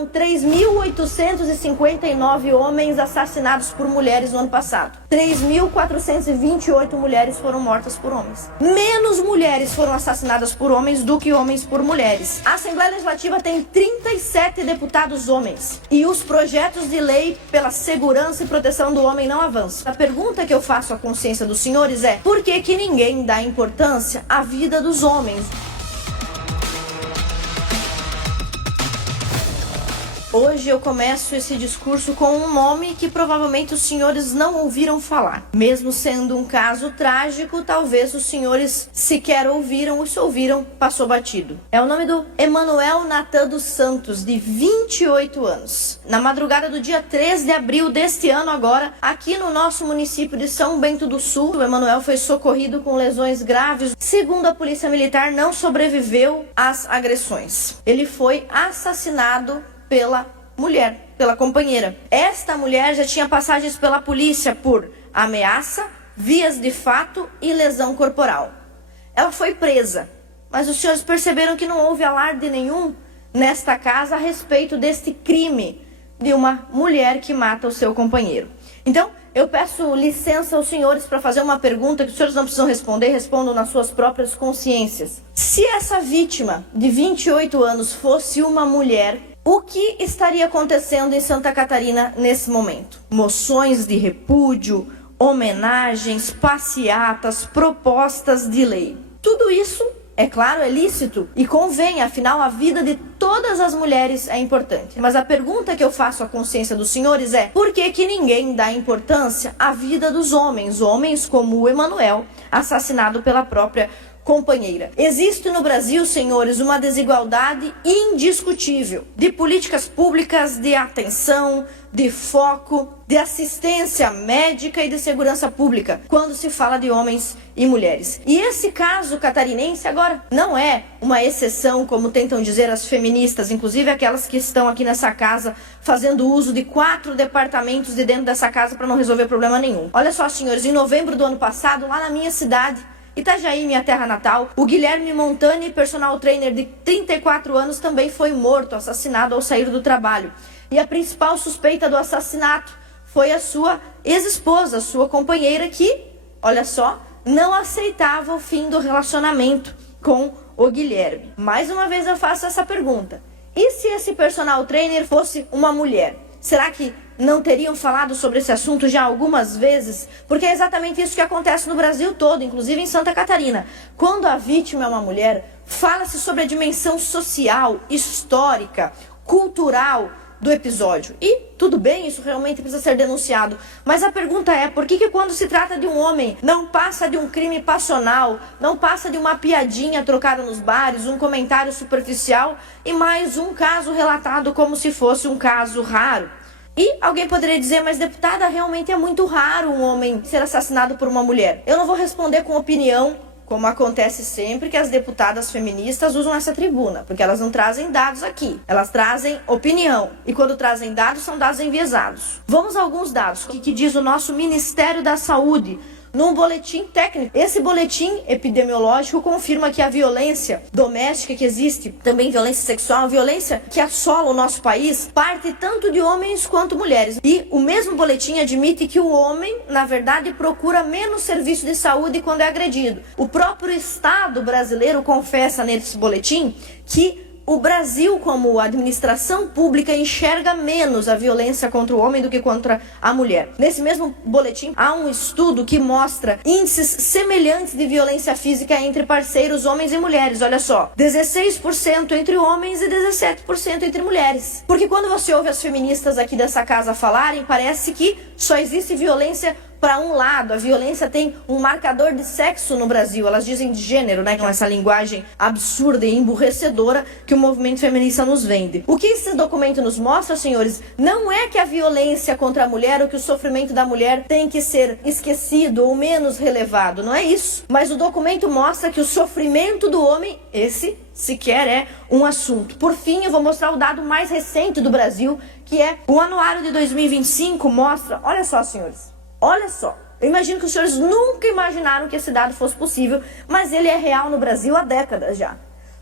foram 3.859 homens assassinados por mulheres no ano passado. 3.428 mulheres foram mortas por homens. Menos mulheres foram assassinadas por homens do que homens por mulheres. A Assembleia Legislativa tem 37 deputados homens. E os projetos de lei pela segurança e proteção do homem não avançam. A pergunta que eu faço à consciência dos senhores é: por que ninguém dá importância à vida dos homens? Hoje eu começo esse discurso com um nome que provavelmente os senhores não ouviram falar. Mesmo sendo um caso trágico, talvez os senhores sequer ouviram, ou se ouviram, passou batido. É o nome do Emanuel Natan dos Santos, de 28 anos. Na madrugada do dia 3 de abril deste ano agora, aqui no nosso município de São Bento do Sul, o Emanuel foi socorrido com lesões graves. Segundo a Polícia Militar, não sobreviveu às agressões. Ele foi assassinado pela mulher, pela companheira. Esta mulher já tinha passagens pela polícia por ameaça, vias de fato e lesão corporal. Ela foi presa, mas os senhores perceberam que não houve alarde nenhum nesta casa a respeito deste crime de uma mulher que mata o seu companheiro. Então, eu peço licença aos senhores para fazer uma pergunta que os senhores não precisam responder, respondam nas suas próprias consciências. Se essa vítima de 28 anos fosse uma mulher, o que estaria acontecendo em Santa Catarina nesse momento? Moções de repúdio, homenagens, passeatas, propostas de lei. Tudo isso, é claro, é lícito e convém, afinal a vida de todas as mulheres é importante. Mas a pergunta que eu faço à consciência dos senhores é: por que ninguém dá importância à vida dos homens? Homens como o Emanuel, assassinado pela própria companheira. Existe no Brasil, senhores, uma desigualdade indiscutível de políticas públicas, de atenção, de foco, de assistência médica e de segurança pública, quando se fala de homens e mulheres. E esse caso catarinense agora não é uma exceção, como tentam dizer as feministas, inclusive aquelas que estão aqui nessa casa fazendo uso de 4 departamentos de dentro dessa casa para não resolver problema nenhum. Olha só, senhores, em novembro do ano passado, lá na minha cidade, Itajaí, minha terra natal, o Guilherme Montani, personal trainer de 34 anos, também foi morto, assassinado ao sair do trabalho. E a principal suspeita do assassinato foi a sua ex-esposa, sua companheira, que, olha só, não aceitava o fim do relacionamento com o Guilherme. Mais uma vez eu faço essa pergunta: e se esse personal trainer fosse uma mulher? Será que não teriam falado sobre esse assunto já algumas vezes? Porque é exatamente isso que acontece no Brasil todo, inclusive em Santa Catarina. Quando a vítima é uma mulher, fala-se sobre a dimensão social, histórica, cultural do episódio. E tudo bem, isso realmente precisa ser denunciado. Mas a pergunta é: por que quando se trata de um homem, não passa de um crime passional, não passa de uma piadinha trocada nos bares, um comentário superficial e mais um caso relatado como se fosse um caso raro? E alguém poderia dizer: mas deputada, realmente é muito raro um homem ser assassinado por uma mulher. Eu não vou responder com opinião, como acontece sempre que as deputadas feministas usam essa tribuna, porque elas não trazem dados aqui, elas trazem opinião. E quando trazem dados, são dados enviesados. Vamos a alguns dados que diz o nosso Ministério da Saúde num boletim técnico. Esse boletim epidemiológico confirma que a violência doméstica que existe, também violência sexual, a violência que assola o nosso país, parte tanto de homens quanto mulheres. E o mesmo boletim admite que o homem, na verdade, procura menos serviço de saúde quando é agredido. O próprio Estado brasileiro confessa nesse boletim que o Brasil, como administração pública, enxerga menos a violência contra o homem do que contra a mulher. Nesse mesmo boletim, há um estudo que mostra índices semelhantes de violência física entre parceiros homens e mulheres. Olha só, 16% entre homens e 17% entre mulheres. Porque quando você ouve as feministas aqui dessa casa falarem, parece que só existe violência para um lado. A violência tem um marcador de sexo no Brasil. Elas dizem de gênero, né? Com essa linguagem absurda e emburrecedora que o movimento feminista nos vende. O que esse documento nos mostra, senhores, não é que a violência contra a mulher ou que o sofrimento da mulher tem que ser esquecido ou menos relevado. Não é isso. Mas o documento mostra que o sofrimento do homem, esse sequer é um assunto. Por fim, eu vou mostrar o dado mais recente do Brasil, que é o anuário de 2025, mostra, olha só, senhores, olha só, eu imagino que os senhores nunca imaginaram que esse dado fosse possível, mas ele é real no Brasil há décadas já.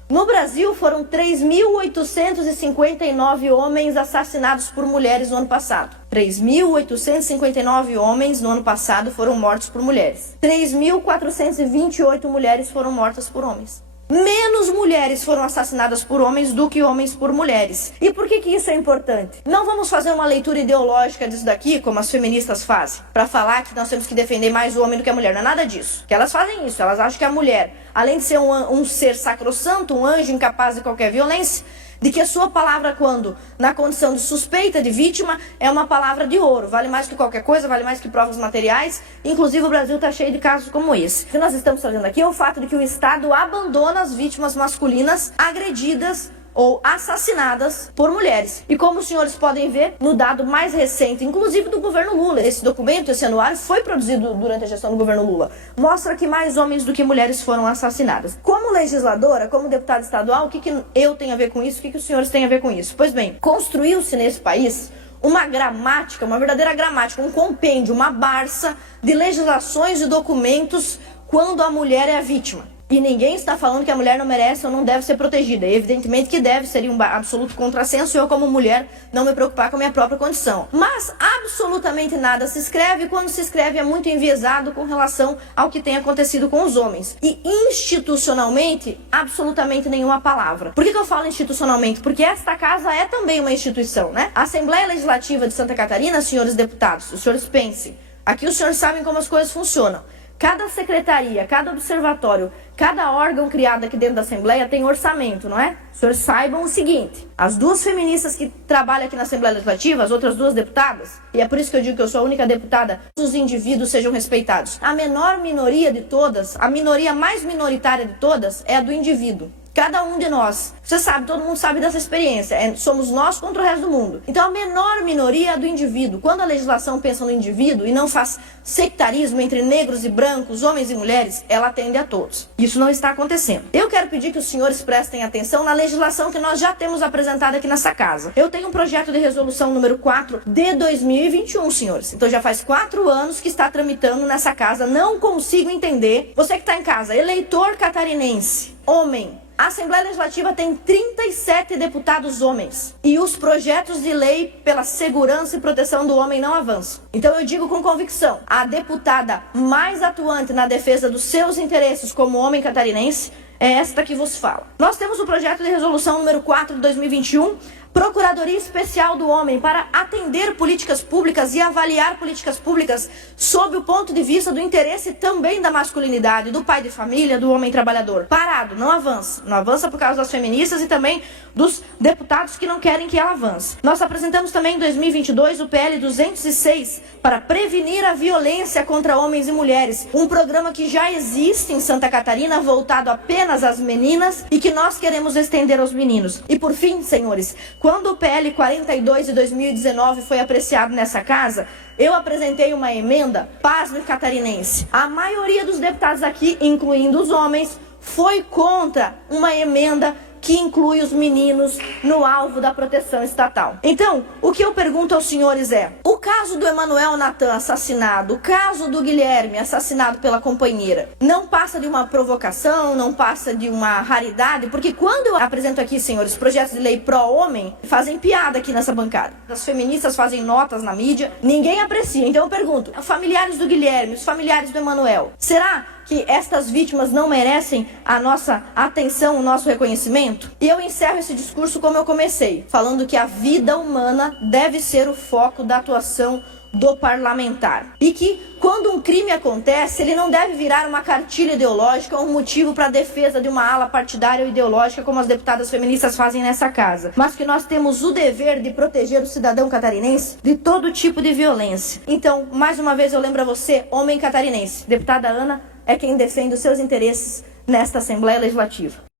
No Brasil, foram 3.859 homens assassinados por mulheres no ano passado. 3.859 homens no ano passado foram mortos por mulheres. 3.428 mulheres foram mortas por homens. Menos mulheres foram assassinadas por homens do que homens por mulheres. E por que isso é importante? Não vamos fazer uma leitura ideológica disso daqui, como as feministas fazem, para falar que nós temos que defender mais o homem do que a mulher. Não é nada disso. Que elas fazem isso, elas acham que a mulher, além de ser um ser sacrossanto, um anjo incapaz de qualquer violência, de que a sua palavra, quando na condição de suspeita de vítima, é uma palavra de ouro, vale mais que qualquer coisa, vale mais que provas materiais. Inclusive o Brasil está cheio de casos como esse. O que nós estamos trazendo aqui é o fato de que o Estado abandona as vítimas masculinas agredidas ou assassinadas por mulheres. E como os senhores podem ver, no dado mais recente, inclusive do governo Lula, esse documento, esse anuário, foi produzido durante a gestão do governo Lula, mostra que mais homens do que mulheres foram assassinadas. Como legisladora, como deputada estadual, o que eu tenho a ver com isso? O que os senhores têm a ver com isso? Pois bem, construiu-se nesse país uma gramática, uma verdadeira gramática, um compêndio, uma barça de legislações e documentos quando a mulher é a vítima. E ninguém está falando que a mulher não merece ou não deve ser protegida. Evidentemente que deve, seria um absoluto contrassenso eu, como mulher, não me preocupar com a minha própria condição. Mas absolutamente nada se escreve, e quando se escreve é muito enviesado com relação ao que tem acontecido com os homens. E institucionalmente, absolutamente nenhuma palavra. Por que eu falo institucionalmente? Porque esta casa é também uma instituição, né? A Assembleia Legislativa de Santa Catarina, senhores deputados, os senhores pensem. Aqui os senhores sabem como as coisas funcionam. Cada secretaria, cada observatório, cada órgão criado aqui dentro da Assembleia tem orçamento, não é? Os senhores saibam o seguinte, as duas feministas que trabalham aqui na Assembleia Legislativa, as outras duas deputadas, e é por isso que eu digo que eu sou a única deputada, os indivíduos sejam respeitados. A menor minoria de todas, a minoria mais minoritária de todas é a do indivíduo. Cada um de nós, você sabe, todo mundo sabe dessa experiência, somos nós contra o resto do mundo. Então a menor minoria é a do indivíduo. Quando a legislação pensa no indivíduo e não faz sectarismo entre negros e brancos, homens e mulheres, ela atende a todos. Isso não está acontecendo. Eu quero pedir que os senhores prestem atenção na legislação que nós já temos apresentada aqui nessa casa. Eu tenho um projeto de resolução número 4 de 2021, senhores. Então já faz 4 anos que está tramitando nessa casa. Não consigo entender. Você que está em casa, eleitor catarinense, homem, a Assembleia Legislativa tem 37 deputados homens e os projetos de lei pela segurança e proteção do homem não avançam. Então eu digo com convicção, a deputada mais atuante na defesa dos seus interesses como homem catarinense é esta que vos fala. Nós temos o projeto de resolução número 4 de 2021, Procuradoria Especial do Homem, para atender políticas públicas e avaliar políticas públicas sob o ponto de vista do interesse também da masculinidade, do pai de família, do homem trabalhador. Parado, não avança. Não avança por causa das feministas e também dos deputados que não querem que ela avance. Nós apresentamos também em 2022 o PL 206 para prevenir a violência contra homens e mulheres. Um programa que já existe em Santa Catarina, voltado apenas às meninas e que nós queremos estender aos meninos. E por fim, senhores, quando o PL 42 de 2019 foi apreciado nessa casa, eu apresentei uma emenda, pasme catarinense. A maioria dos deputados aqui, incluindo os homens, foi contra uma emenda que inclui os meninos no alvo da proteção estatal. Então, o que eu pergunto aos senhores é, o caso do Emanuel Natan assassinado, o caso do Guilherme assassinado pela companheira, não passa de uma provocação, não passa de uma raridade, porque quando eu apresento aqui, senhores, projetos de lei pró-homem, fazem piada aqui nessa bancada. As feministas fazem notas na mídia, ninguém aprecia. Então eu pergunto, os familiares do Guilherme, os familiares do Emanuel, será que estas vítimas não merecem a nossa atenção, o nosso reconhecimento? E eu encerro esse discurso como eu comecei, falando que a vida humana deve ser o foco da atuação do parlamentar. E que, quando um crime acontece, ele não deve virar uma cartilha ideológica ou um motivo para a defesa de uma ala partidária ou ideológica, como as deputadas feministas fazem nessa casa. Mas que nós temos o dever de proteger o cidadão catarinense de todo tipo de violência. Então, mais uma vez eu lembro a você, homem catarinense, deputada Ana, é quem defende os seus interesses nesta Assembleia Legislativa.